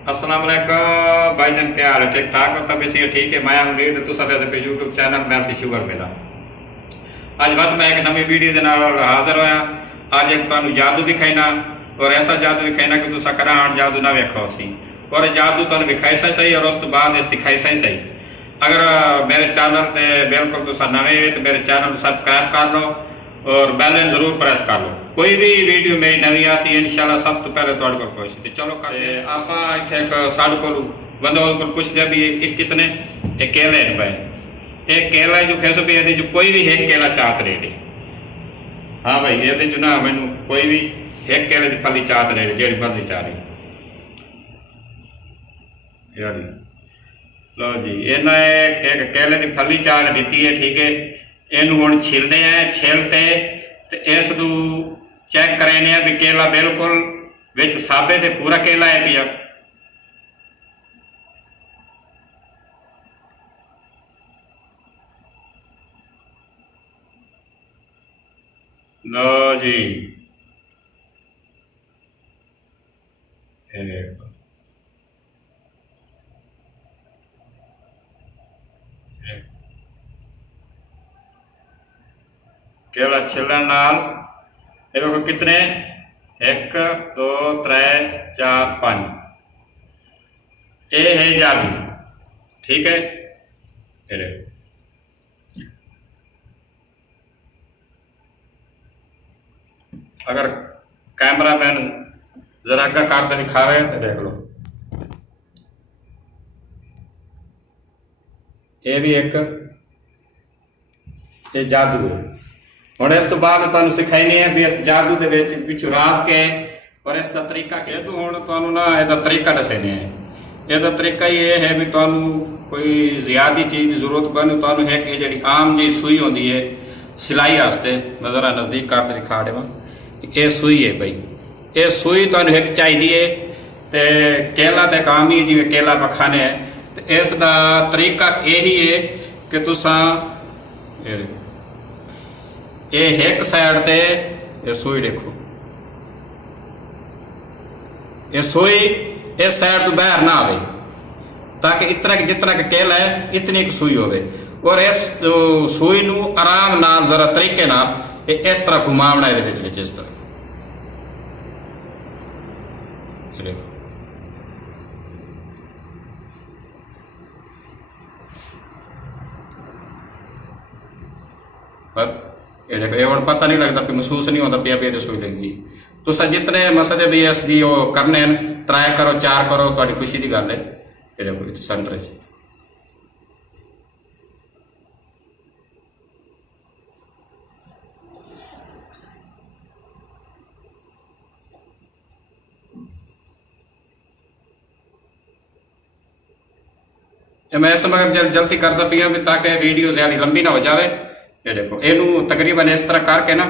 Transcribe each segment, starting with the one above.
अस्सलाम वालेकुम भाईजान, क्या हाल है? ठीक ठाक हो? तब इसी ठीक है। मैं उम्मीद है तुसा पे यूट्यूब चैनल मैं शुगर मेरा अज बस मैं एक नवी वीडियो के नाल हाजिर होया। अज एक तुहानू जादू दिखाईना और ऐसा जादू दिखाईना कि तुसा कदा आठ जादू ना वेखो सी, और जादू तुहानू विखाई सही और उस तो बाद सिखाई सही। अगर मेरे चैनल पे बिल्कुल तुसा नवे हो तो मेरे चैनल सबसक्राइब कर लो और बैल जरूर प्रेस कर लो। कोई भी वीडियो मेरी नवी आती इंशाल्लाह सब तो पहले तुहाडे कोल पहुंची। तो चलो कर आप इत्थे एक साडे कोल बंदा कोल पुछदे भी एक कितने एक केले ने भाई, एक केला जो खेसो भी ये कोई भी एक केला चाहत रेडी। हाँ भाई ये ना मैनू कोई भी एक केले की फली चाहत रेडी जेड़ी मर्जी चाह रही यार। लो जी इन्हें एक केले की फली चाह दी है, ठीक है। इनू हुण छिलते हैं, छिलते तो इस चेक करेने भी केला बिल्कुल विच साबे ते पूरा केला है पिया। लो जी केला छिलन नाल ये देखो कितने एक दो त्रै चार पांच, ये है जादू, ठीक है। ये देखो अगर कैमरा मैन जरा अग्गा कर दिखावे तो देख लो, ये भी एक ये जादू है। हुण इस तो बाद तुहानू सिखाई है भी इस जादू के पिछू राज के और इसका तरीका के तो हुण तुहानू ना इसका तरीका दसने है। इसका तरीका ये है भी तुहानू कोई ज्यादा चीज़ की जरूरत कोई नहीं। तुहानू है कि जी आम जी सुई होती है सिलाई वास्ते, मैं जरा नज़दीक कर दिखा देवा। ये सुई है भाई, ये सुई तुहानू एक चाहिए तो केला तो काम ही जिवें केला आप खाने है। तो इसका तरीका यही है कि तुसा ये एक साइड ते ये सुई देखो, ये सुई इस साइड तो बाहर ना आवे ताकि इतना जितना का केला है इतनी की सुई होवे। और इस सुई नू आराम नाल जरा तरीके नाल इस तरह घुमावना है इस तरह। ये देखो ये देखो ये हम पता नहीं लगता कि महसूस नहीं होता पिया पिया सुई लगी। तो जितने मसले भी इस दी करने ट्राई करो, चार करो, तो खुशी की गल है। ये देखो इतने सेंटर मैं इस मगर जल्दी करता पिया भी ताकि वीडियो ज्यादा लंबी ना हो जाए। ये देखो इनू तकरीबन इस तरह करके ना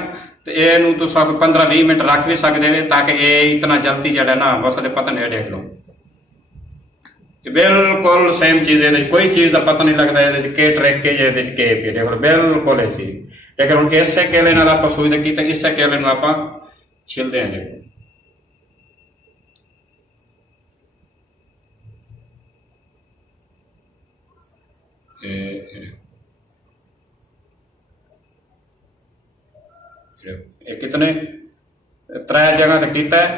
तो ये तुस 15-20 मिनट रख भी सकते हो ताकि ये इतना जल्दी जड़ा ना बस पता नहीं। देख लो बिल्कुल सेम चीज़ है, कोई चीज़ का पता नहीं लगता ये के ट्रैक के ये के पे देख लो बिल्कुल ऐसी। लेकिन हम इसे केले नाल आप सोचते कि इसे केले आप छिलते हैं। देखो ये कितने त्रै जगह तक किया है।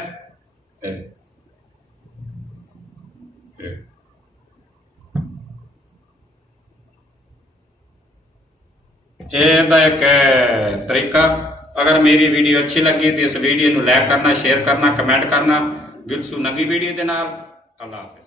ये एक तरीका। अगर मेरी वीडियो अच्छी लगी तो इस वीडियो को लाइक करना, शेयर करना, कमेंट करना। बिल्कुल नवी वीडियो के नाल। अल्लाह हाफिज़।